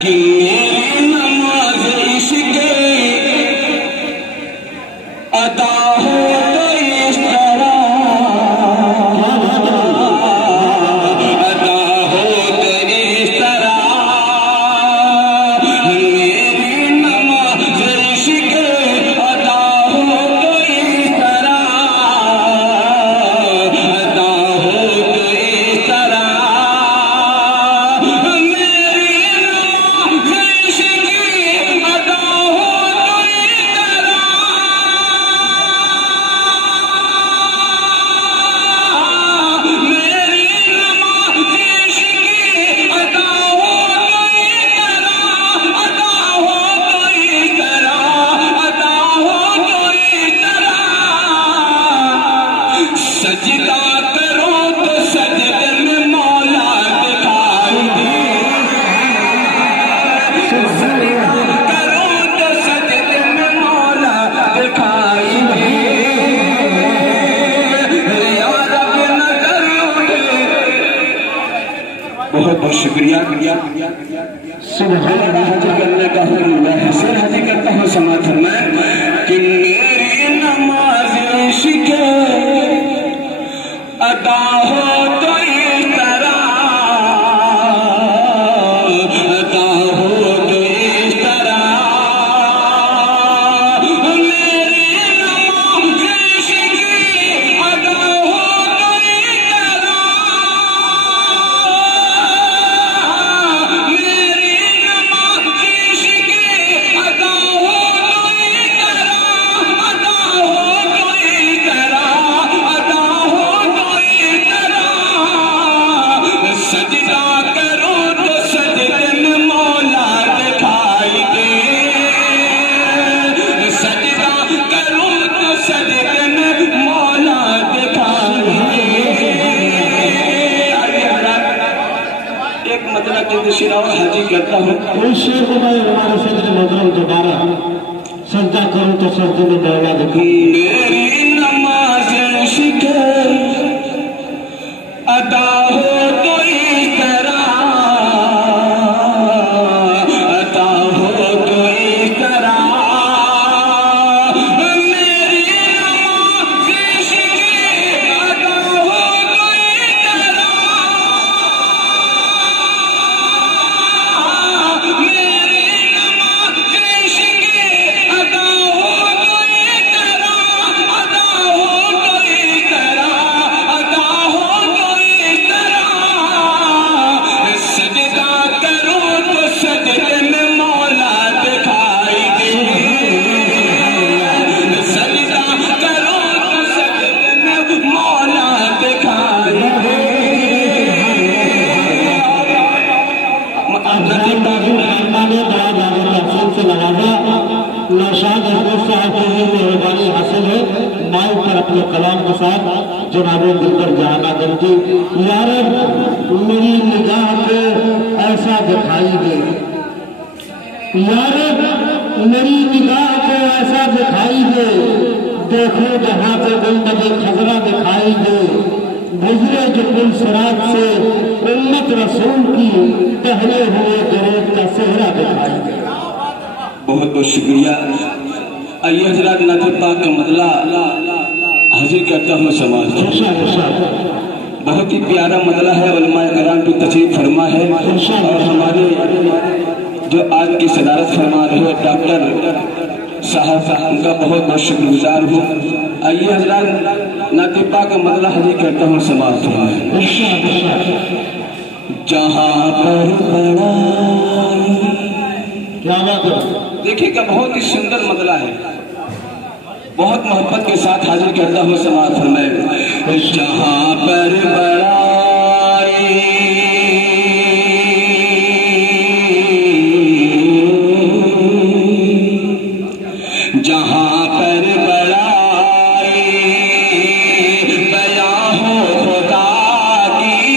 کہ میری نماز عشق ادا ہو تو اس طرح ادا ہو تو اس طرح میری نماز عشق ادا ہو تو اس طرح ادا ہو تو اس طرح سجدہ کرو تو سجدے میں مولا دکھائی دے سجدہ کرو تو سجدے میں مولا دکھائی دے یا رب نہ کرو بہت بہت شکریہ سبحان اللہ حاجی کرنے کا حکم ہے حسین حاجی کرتا ہوں سماعت فرمائیں کہ میری نماز عشق ادا ہو تو اس طرح ادا ہو تو اس طرح میری نماز عشق ادا ہو تو اس طرح میری نماز عشق ادا ہو تو اس طرح ادا ہو تو اس طرح ادا ہو سجدہ کرو تو سجدے میں مولا دکھائی دے سجدہ کرو تو سجدے میں مولا دکھائی دے ایک مطلب جلد شیرہ اور حاجی کرتا ہوں اس شیر کو میں ہمارے صدر محترم دوبارہ سجدہ کرو تو سجدے میں مولا دکھائی میری نماز عشق ادا ہو تو اس طرح ادا ہو تو اس طرح میری نماز عشق ادا ہو تو اس طرح میری نماز عشق ادا ہو تو اس طرح ادا ہو تو اس طرح ادا ہو سجدہ کرو تو سجدے میں مولا دکھائی دے سجدہ کرو تو سجدے میں مولا دکھائی دے نوشاد احمد صاحب کی مہربانی حاصل ہے مائک پر اپنے کلام کے ساتھ جناب دلبر جہاں گنجی یا رب میری نگاہ پہ ایسا دکھائی دے یا رب میری نگاہ پہ ایسا دکھائی دے دیکھو جہاں پہ گنبد خضرا دکھائی دے گزرے جو پل صراط سے امت رسول کی پہلے ہوئے درود کا صحرا دکھائی دے بہت بہت شکریہ آئیے حضرات نعت پاک کا مطلع حاضر کرتا ہوں سماعت بہت ہی پیارا مطلع ہے علماء کرام کی تشریف فرما ہے اور ہمارے جو آج کی صدارت فرما رہے ڈاکٹر صاحب ان کا بہت بہت شکر گزار ہوں آئیے حضرات نعت پاک کا مطلع حاضر کرتا ہوں سماعت فرمائیں جہاں پر بڑائی کیا بات ہے دیکھیں کہ بہت ہی سندر مطلع ہے بہت محبت کے ساتھ حاضر کرتا ہوں سماعت فرمائیں جہاں پر بڑائی جہاں پر بڑائی بیاں ہو خدا کی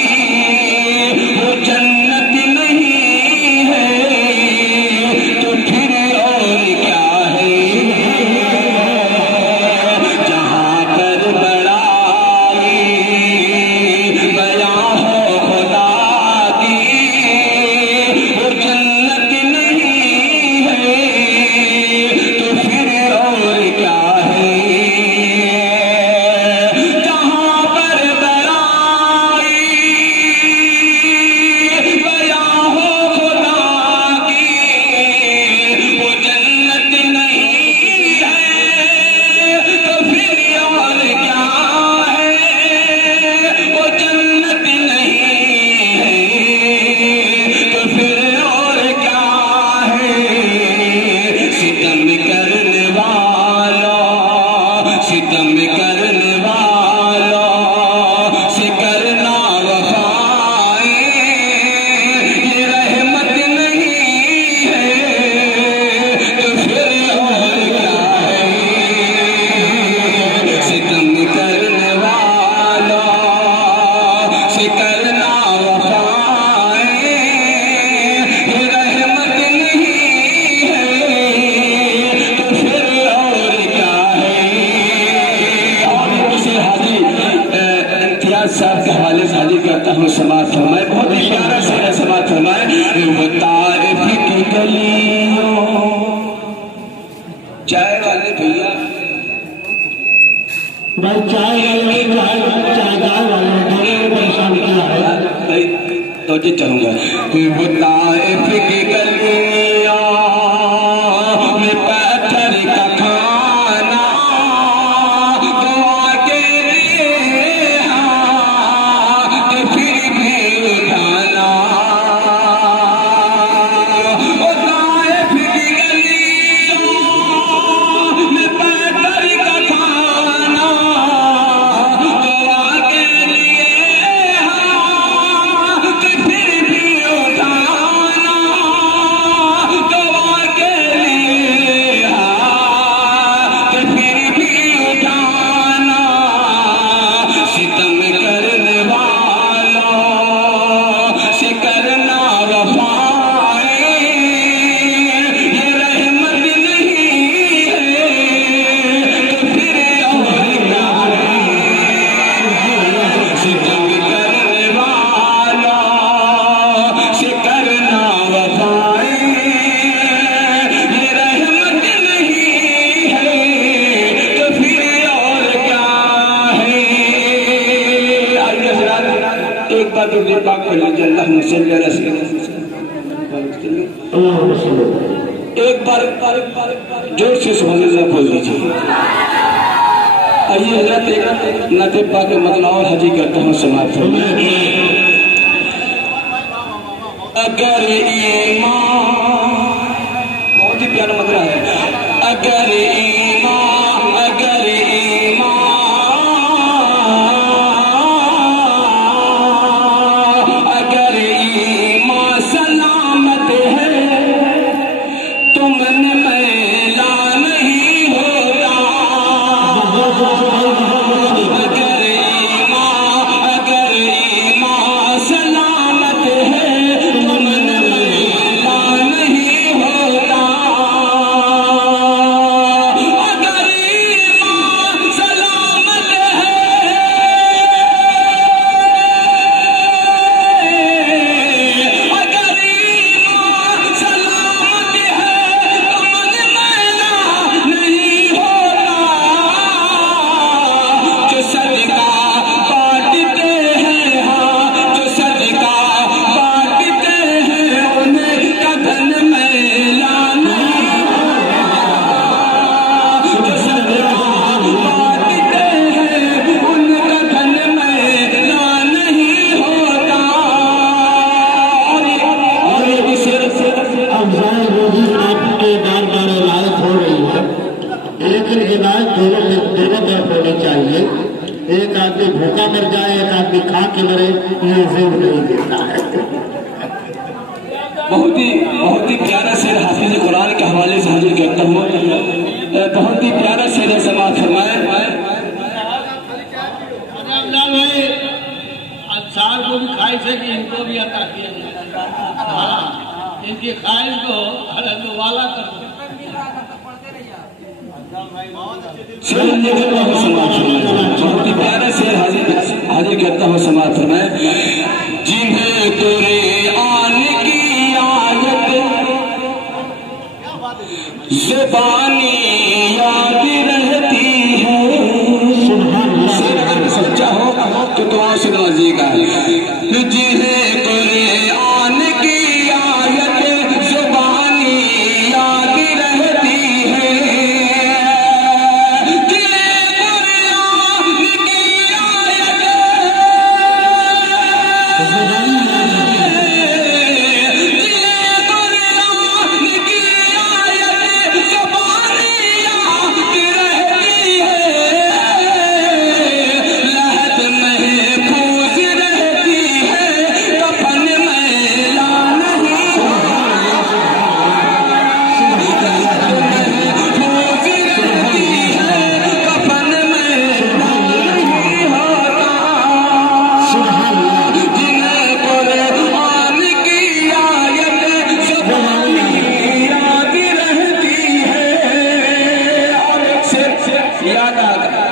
وہ جنت نہیں ہے تو پھر اور کیا ہے جہاں پر بڑائی تو چلوں گا طائف کی گلیاں میں پتھر کا کھانا دعا کے لیے ہاتھ پھر بھی اٹھانا طائف کی گلیاں میں پتھر کا کھانا دعا کے لیے ہاتھ پھر بھی اٹھانا دعا کے لیے ہاتھ پھر بھی اٹھانا ستم کرنے والا سے کرنا وفائے یہ رحمت نہیں ہے تو پھر اور کیا ہے ستم کرنے والا سے کرنا وفائے یہ رحمت نہیں ہے تو پھر اور کیا ہے آئیے حضرات ایک بار درود پاک پڑھ لیجیے اللہم صلی علی سیدنا ایک بار جوش سے سبحان اللہ بول دیجیے آئیے حضرت ایک نعت پاک مدنہ اور حجی کرتا ہوں سماعت فرمائیں اگر ایمان بہت ہی پیارا مدرہ ہے اگر ایمان اگر ایمان سلامت ہے تم نے میلا نہیں ہوتا اگر ایمان سلامت ہے تم نے میلا نہیں ہوتا اگر ایمان سلامت ہے اگر ایمان سلامت ہے تم نے میلا نہیں ہوتا جو صدقہ بانٹتے ہیں ہاں جو صدقہ بانٹتے ہیں انہیں کدھن میلا نہیں جو صدقہ بانٹتے ہیں ان کدھن میلا نہیں ہوتا اور یہ بھی صرف افضال روزی آپ کے بار بار عنایت ہو رہی ہے لیکن عنایت دونوں طرف ہونی چاہیے ایک آدمی بھوکا مر جائے ایک آدمی کھا کے مرے یہ زور نہیں دیتا ہے بہت ہی پیارا شعر حافظ قرآن کے حوالے سے حاضر کرتا ہوں بہت ہی پیارا شعر سماعت فرمائیں اچھار کو بھی خواہش ہے کہ ان کو بھی عطا کیا جائے ان کی خواہش کو حضرت والا کر دو بہت ہی پیارا شعر حاضر کرتا ہوں سماعت فرمائیں جنہیں تیرے آنے کی عادت زبانی یاد رہتی ہے شعر اگر سچا ہو تو دعا سے نوازیے گا جنہیں تیرے آنے کی عادت زبانی یاد رہتی ہے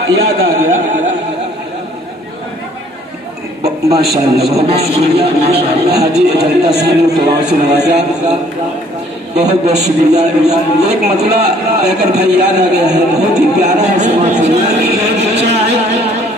یاد آ گیا ماشاءاللہ بہت شکریہ حاجی اجنتا صاحب نے دعاؤں سے نوازا بہت بہت شکریہ ایک مسئلہ کہہ کر بھائی یاد آ گیا ہے بہت ہی پیارا ہے